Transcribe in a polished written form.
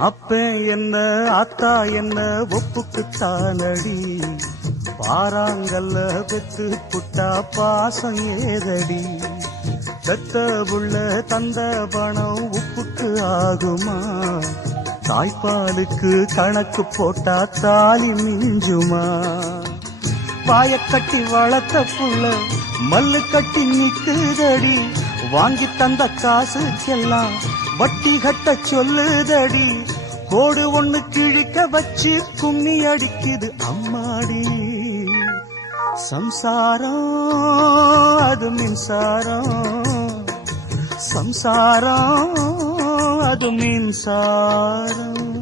அப்ப என்ன அத்தா என்ன ஒப்புக்குத்தானடி, பாராங்கல்ல பெத்து புட்டா பாசம் ஏதடி, பெத்த புள்ள தந்த பணம் உப்புக்கு ஆகுமா, தாய்ப்பாலுக்கு கணக்கு போட்டா தாலி மிஞ்சுமா, வாய கட்டி வளர்த்த புள்ள மல்லு கட்டி நிக்குதடி, வாங்கி தந்த காசுக்கெல்லாம் வட்டி கட்ட சொல்லுதடி, கோடு ஒண்ணு கிழிக்க வச்சு கும்மி அடிக்குது அம்மாடி, சம்சாரம் அது மின்சாரம், சம்சாரம் அது மின்சாரம்.